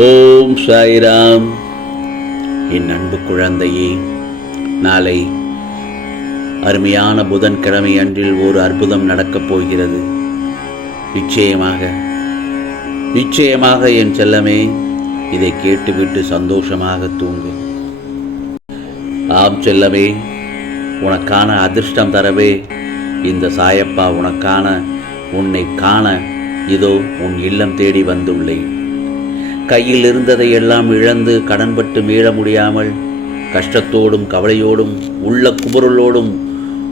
ஓம் சாய்ராம் என் அன்பு குழந்தையே நாளை அருமையான புதன்கிழமை அன்றில் ஒரு அற்புதம் நடக்கப் போகிறது. நிச்சயமாக நிச்சயமாக என் செல்லமே இதை கேட்டுவிட்டு சந்தோஷமாக தூங்கு. ஆம் செல்லமே உனக்கான அதிர்ஷ்டம் தரவே இந்த சாயப்பா உனக்கான உன்னை காண இதோ உன் இல்லம் தேடி வந்துள்ளேன். கையில் இருந்ததை எல்லாம் இழந்து கடன்பட்டு மீள முடியாமல் கஷ்டத்தோடும் கவலையோடும் உள்ள குபுரலோடும்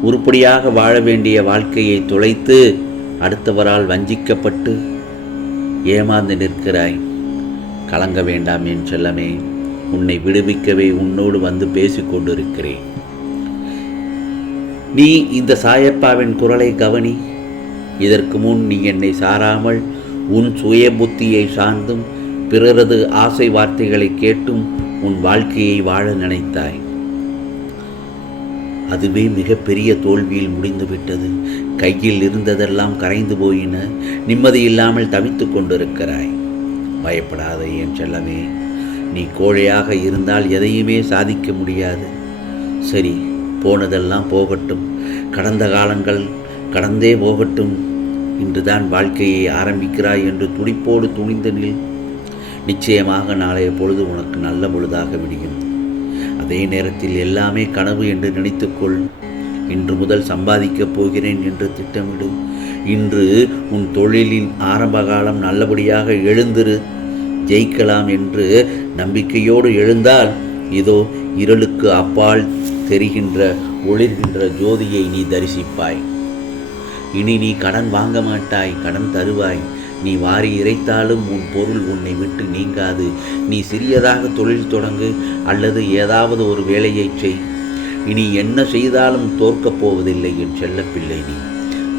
உருப்படியாக வாழ வேண்டிய வாழ்க்கையை தொலைத்து அடுத்தவரால் வஞ்சிக்கப்பட்டு ஏமாந்து நிற்கிறாய். கலங்க வேண்டாம் என் செல்லமே உன்னை விடுவிக்கவே உன்னோடு வந்து பேசிக் கொண்டிருக்கிறேன். நீ இந்த சாயப்பாவின் குரலை கவனி இதற்கு முன் நீ என்னை சாராமல் உன் சுய புத்தியை சார்ந்தும் பிறரது ஆசை வார்த்தைகளை கேட்டும் உன் வாழ்க்கையை வாழ நினைத்தாய். அதுவே மிகப்பெரிய தோல்வியில் முடிந்துவிட்டது. கையில் இருந்ததெல்லாம் கரைந்து போயின. நிம்மதி இல்லாமல் தவித்துக் கொண்டிருக்கிறாய். பயப்படாத என் செல்லமே. நீ கோழையாக இருந்தால் எதையுமே சாதிக்க முடியாது. சரி போனதெல்லாம் போகட்டும். கடந்த காலங்கள் கடந்தே போகட்டும். இன்றுதான் வாழ்க்கையை ஆரம்பிக்கிறாய் என்று துடிப்போடு துணிந்து நில். நிச்சயமாக நாளைய பொழுது உனக்கு நல்ல பொழுதாக விடியும். அதே நேரத்தில் எல்லாமே கனவு என்று நினைத்துக்கொள். இன்று முதல் சம்பாதிக்கப் போகிறேன் என்று திட்டமிடு. இன்று உன் தொழிலின் ஆரம்ப காலம் நல்லபடியாக எழுந்திரு. ஜெயிக்கலாம் என்று நம்பிக்கையோடு எழுந்தால் இதோ இருளுக்கு அப்பால் தெரிகின்ற ஒளிர்கின்ற ஜோதியை நீ தரிசிப்பாய். இனி நீ கடன் வாங்க மாட்டாய் கடன் தருவாய். நீ வாரி இறைத்தாலும் உன் பொருள் உன்னை விட்டு நீங்காது. நீ சிறியதாக தொழில் தொடங்கு அல்லது ஏதாவது ஒரு வேலையை செய். இனி என்ன செய்தாலும் தோற்கப் போவதில்லை என் செல்லப்பிள்ளை நீ.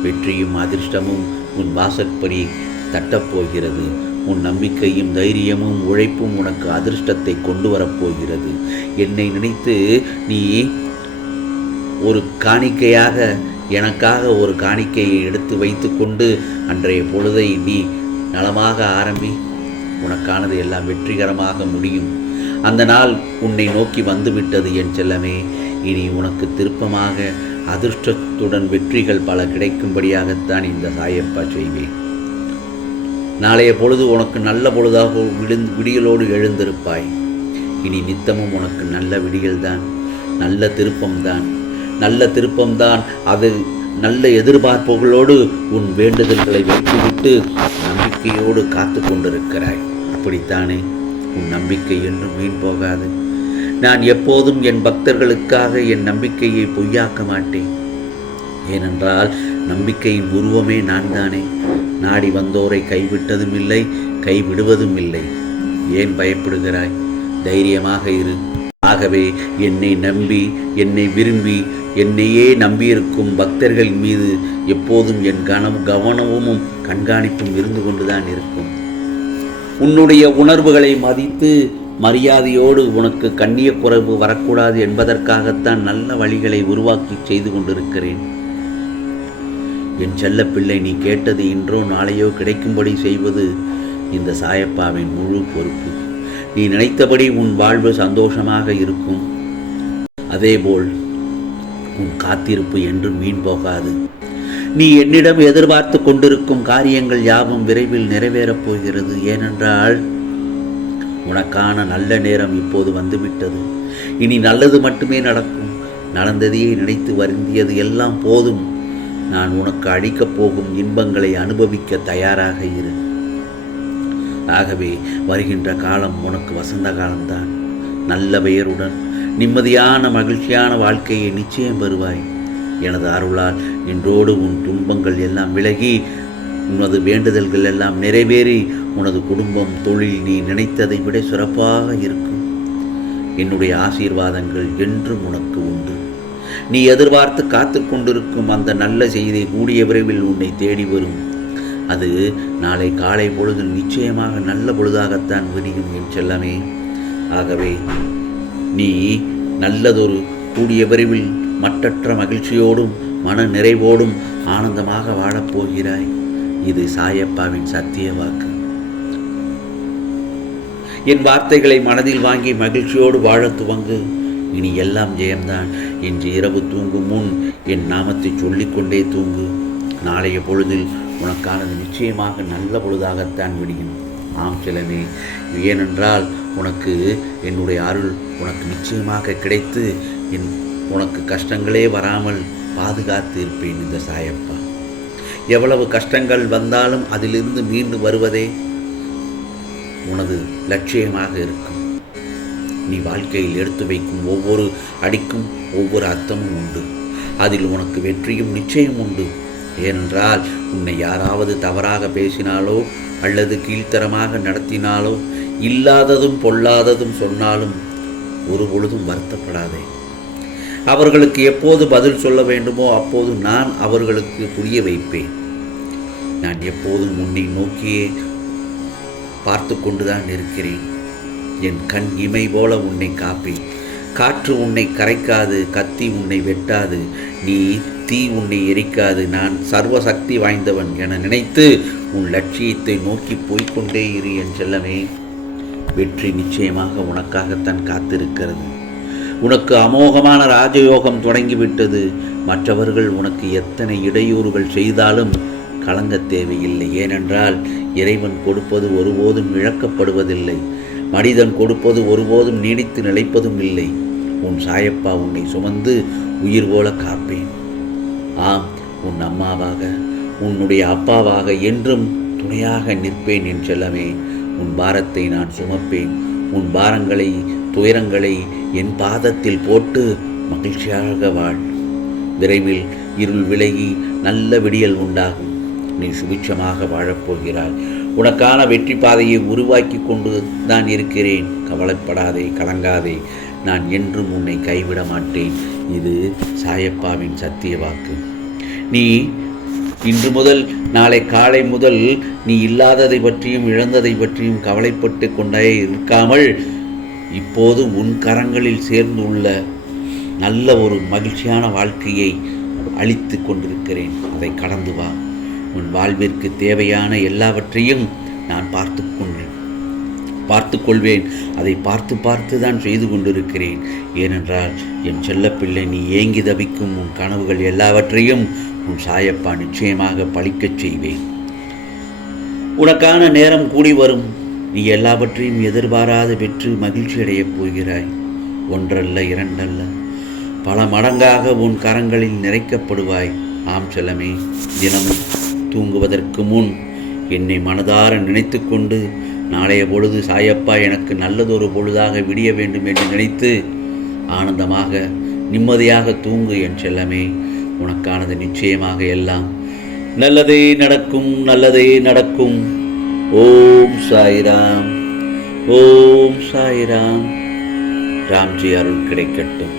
வெற்றியும் அதிர்ஷ்டமும் உன் வாசற்படி தட்டப்போகிறது உன் நம்பிக்கையும் தைரியமும் உழைப்பும் உனக்கு அதிர்ஷ்டத்தை கொண்டு வரப்போகிறது என்னை நினைத்து நீ ஒரு காணிக்கையாக எனக்காக ஒரு காணிக்கையை எடுத்து வைத்துக்கொண்டு அன்றைய பொழுதை நீ நலமாக ஆரம்பி உனக்கானது எல்லாம் வெற்றிகரமாக முடியும். அந்த நாள் உன்னை நோக்கி வந்துவிட்டது என் செல்லமே. இனி உனக்கு திருப்பமாக அதிர்ஷ்டத்துடன் வெற்றிகள் பல கிடைக்கும்படியாகத்தான் இந்த சாயப்பா செய்வேன். நாளைய பொழுது உனக்கு நல்ல பொழுதாக விழுந்து விடியலோடு எழுந்திருப்பாய். இனி நித்தமும் உனக்கு நல்ல விடியல்தான் நல்ல திருப்பம்தான். நல்ல திருப்பம்தான். அது நல்ல எதிர்பார்ப்புகளோடு உன் வேண்டுதல்களை வைத்துவிட்டு நம்பிக்கையோடு காத்து கொண்டிருக்கிறாய். அப்படித்தானே? உன் நம்பிக்கை என்றும் வீண் போகாது. நான் எப்போதும் என் பக்தர்களுக்காக என் நம்பிக்கையை பொய்யாக்க மாட்டேன். ஏனென்றால் நம்பிக்கையின் உருவமே நான் தானே நாடி வந்தோரை கைவிட்டதும் இல்லை கைவிடுவதும் இல்லை ஏன் பயப்படுகிறாய்? தைரியமாக இரு. ஆகவே என்னை நம்பி என்னை விரும்பி என்னையே நம்பியிருக்கும் பக்தர்கள் மீது எப்போதும் என் கனம் கவனமும் கண்காணிப்பும் இருந்து கொண்டுதான் இருக்கும். உன்னுடைய உணர்வுகளை மதித்து மரியாதையோடு உனக்கு கண்ணிய குறைவு வரக்கூடாது என்பதற்காகத்தான் நல்ல வழிகளை உருவாக்கி செய்து கொண்டிருக்கிறேன். என் செல்லப்பிள்ளை நீ கேட்டது இன்றோ நாளையோ கிடைக்கும்படி செய்வது இந்த சாயப்பாவின் முழு பொறுப்பு. நீ நினைத்தபடி உன் வாழ்வு சந்தோஷமாக இருக்கும். அதேபோல் உன் காத்திருப்பு என்றும் மீன் போகாது. நீ என்னிடம் எதிர்பார்த்து கொண்டிருக்கும் காரியங்கள் யாவும் விரைவில் நிறைவேறப் போகிறது. ஏனென்றால் உனக்கான நல்ல நேரம் இப்போது வந்துவிட்டது. இனி நல்லது மட்டுமே நடக்கும். நடந்ததையே நினைத்து வருந்தியது எல்லாம் போதும். நான் உனக்கு அளிக்கப் போகும் இன்பங்களை அனுபவிக்க தயாராக இரு. ஆகவே வருகின்ற காலம் உனக்கு வசந்த காலம்தான். நல்ல பெயருடன் நிம்மதியான மகிழ்ச்சியான வாழ்க்கையை நிச்சயம் பெறுவாய். எனது அருளால் இன்றோடு உன் துன்பங்கள் எல்லாம் விலகி உனது வேண்டுதல்கள் எல்லாம் நிறைவேறி உனது குடும்பம் தொழில் நீ நினைத்ததை விட சிறப்பாக இருக்கும். என்னுடைய ஆசீர்வாதங்கள் என்றும் உனக்கு உண்டு. நீ எதிர்பார்த்து காத்து கொண்டிருக்கும் அந்த நல்ல செய்தி கூடிய விரைவில் உன்னை தேடி வரும். அது நாளை காலை பொழுது நிச்சயமாக நல்ல பொழுதாகத்தான் விரியும் என் செல்லமே. ஆகவே நீ நல்லதொரு கூடிய விரைவில் மற்றற்ற மகிழ்ச்சியோடும் மன நிறைவோடும் ஆனந்தமாக வாழப்போகிறாய் இது சாயப்பாவின் சத்திய வாக்கு. என் வார்த்தைகளை மனதில் வாங்கி மகிழ்ச்சியோடு வாழத் துவங்கு. இனி எல்லாம் ஜெயம்தான். இன்று இரவு தூங்கும் முன் என் நாமத்தை சொல்லிக்கொண்டே தூங்கு. நாளைய பொழுதில் உனக்கானது நிச்சயமாக நல்ல பொழுதாகத்தான் விடியும். ஆம் சிலமே ஏனென்றால் உனக்கு என்னுடைய அருள் உனக்கு நிச்சயமாக கிடைத்து என் உனக்கு கஷ்டங்களே வராமல் பாதுகாத்து இருப்பேன் இந்த சாயப்பா. எவ்வளவு கஷ்டங்கள் வந்தாலும் அதிலிருந்து மீண்டு வருவதே உனது லட்சியமாக இருக்கும். நீ வாழ்க்கையில் எடுத்து வைக்கும் ஒவ்வொரு அடிக்கும் ஒவ்வொரு அர்த்தமும் உண்டு. அதில் உனக்கு வெற்றியும் நிச்சயம் உண்டு. என்றால் உன்னை யாராவது தவறாக பேசினாலோ அல்லது கீழ்த்தரமாக நடத்தினாலோ இல்லாததும் பொல்லாததும் சொன்னாலும் ஒரு பொழுதும் வருத்தப்படாதே. அவர்களுக்கு எப்போது பதில் சொல்ல வேண்டுமோ அப்போது நான் அவர்களுக்கு புரிய வைப்பேன். நான் எப்போதும் உன்னை நோக்கியே பார்த்து கொண்டுதான் இருக்கிறேன். என் கண் இமை போல உன்னை காப்பேன். காற்று உன்னை கரைக்காது கத்தி உன்னை வெட்டாது நீ தீ உன்னை எரிக்காது நான் சர்வசக்தி வாய்ந்தவன் என நினைத்து உன் லட்சியத்தை நோக்கி போய்க்கொண்டே இரு என் செல்லமே. வெற்றி நிச்சயமாக உனக்காகத்தான் காத்திருக்கிறது. உனக்கு அமோகமான ராஜயோகம் தொடங்கிவிட்டது. மற்றவர்கள் உனக்கு எத்தனை இடையூறுகள் செய்தாலும் கலங்க தேவையில்லை. ஏனென்றால் இறைவன் கொடுப்பது ஒருபோதும் இழக்கப்படுவதில்லை. மனிதன் கொடுப்பது ஒருபோதும் நீடித்து நிலைப்பதும் இல்லை. உன் சாயப்பா உன்னை சுமந்து உயிர் போல காப்பேன். ஆம் உன் அம்மாவாக உன்னுடைய அப்பாவாக என்றும் துணையாக நிற்பேன் என் செல்லமே. உன் பாரத்தை நான் சுமப்பேன். உன் பாரங்களை துயரங்களை என் பாதத்தில் போட்டு மகிழ்ச்சியாக வாழ். விரைவில் இருள் விலகி நல்ல விடியல் உண்டாகும். நீ சுபிட்சமாக வாழப்போகிறாய். உனக்கான வெற்றி பாதையை உருவாக்கி கொண்டு தான் இருக்கிறேன். கவலைப்படாதே கலங்காதே. நான் என்றும் உன்னை கைவிட மாட்டேன். இது சாயப்பாவின் சத்திய வாக்கு. நீ இன்று முதல் நாளை காலை முதல் நீ இல்லாததை பற்றியும் இழந்ததை பற்றியும் கவலைப்பட்டு கொண்டே இருக்காமல் இப்போது உன் கரங்களில் சேர்ந்துள்ள நல்ல ஒரு மகிழ்ச்சியான வாழ்க்கையை அளித்து கொண்டிருக்கிறேன். அதை கடந்து வா. உன் வாழ்விற்கு தேவையான எல்லாவற்றையும் நான் பார்த்து கொண்டேன். பார்த்து கொள்வேன். அதை பார்த்து பார்த்து தான் செய்து கொண்டிருக்கிறேன். ஏனென்றால் என் செல்லப்பிள்ளை நீ ஏங்கி தவிக்கும் உன் கனவுகள் எல்லாவற்றையும் உன் சாயப்பா நிச்சயமாக பழிக்கச் செய்வேன். உனக்கான நேரம் கூடி வரும். நீ எல்லாவற்றையும் எதிர்பாராத பெற்று மகிழ்ச்சி அடையப் போகிறாய். ஒன்றல்ல இரண்டல்ல. பல மடங்காக உன் கரங்களில் நிறைக்கப்படுவாய். ஆம் செல்லமே தினமும். தூங்குவதற்கு முன் என்னை மனதார நினைத்து கொண்டு நாளைய பொழுது சாயப்பா எனக்கு நல்லதொரு பொழுதாக விடிய வேண்டும் என்று நினைத்து ஆனந்தமாக நிம்மதியாக தூங்கு என் செல்லமே உனக்கானது நிச்சயமாக எல்லாம். நல்லதே நடக்கும் நல்லதே நடக்கும். ஓம் சாய்ராம் ஓம் சாய்ராம். ராம்ஜி அருள் கிடைக்கட்டும்.